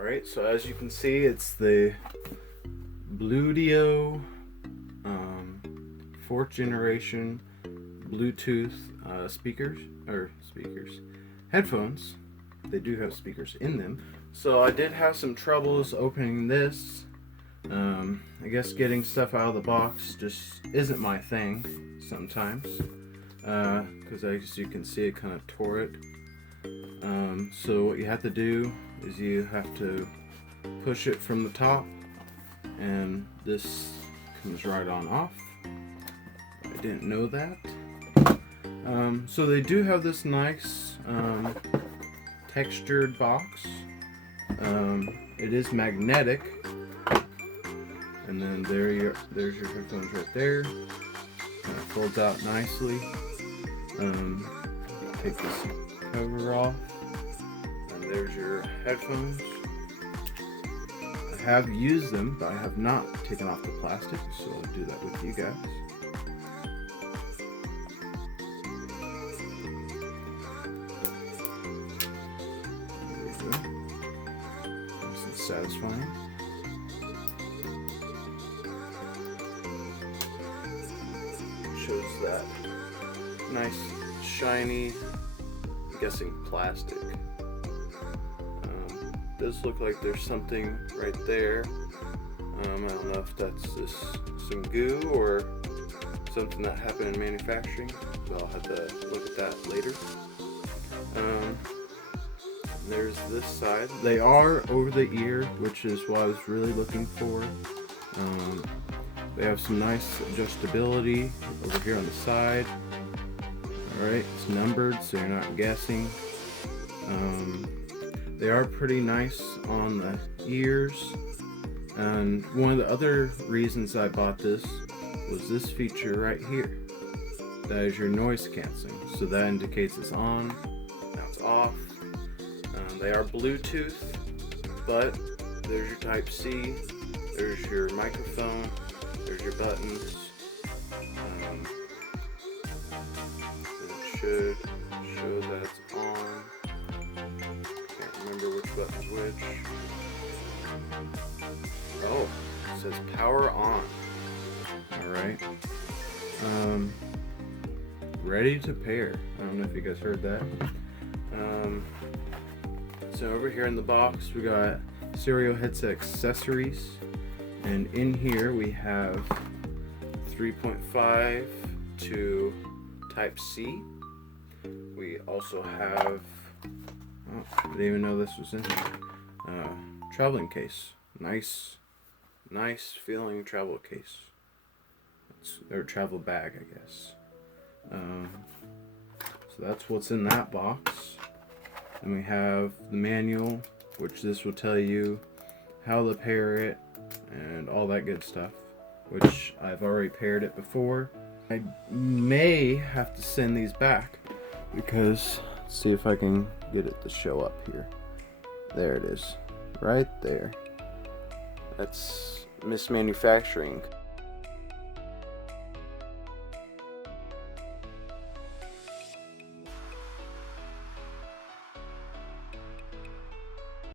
Alright, so as you can see, it's the Bluedio 4th generation Bluetooth headphones. They do have speakers in them. So I did have some troubles opening this. I guess getting stuff out of the box just isn't my thing sometimes. Because as you can see, it kind of tore it. So what you have to do is you have to push it from the top, and this comes right on off. I didn't know that. So they do have this nice textured box. It is magnetic, and then there's your headphones right there. And it folds out nicely. Take this cover off, and there's your headphones. I have used them, but I have not taken off the plastic, so I'll do that with you guys. There we go. Nice and satisfying. Shows that nice shiny, I'm guessing plastic. Does look like there's something right there. I don't know if that's just some goo or something that happened in manufacturing, so I'll have to look at that later. There's this side. They are over the ear, which is what I was really looking for. They have some nice adjustability over here on the side. Alright, it's numbered so you're not guessing. They are pretty nice on the ears. And one of the other reasons I bought this was this feature right here. That is your noise canceling. So that indicates it's on, now it's off. They are Bluetooth, but there's your Type-C, there's your microphone, there's your buttons. It should show that it's on. Can't remember which button's which. Oh, it says power on. Alright. Ready to pair. I don't know if you guys heard that. So over here in the box we got stereo headset accessories, and in here we have 3.5 to Type-C. We also have, oh, I didn't even know this was in here, traveling case. Nice feeling travel case. Or travel bag, I guess. So that's what's in that box. And we have the manual, which this will tell you how to pair it and all that good stuff, which I've already paired it before. I may have to send these back because, let's see if I can get it to show up here. There it is, right there. That's mismanufacturing.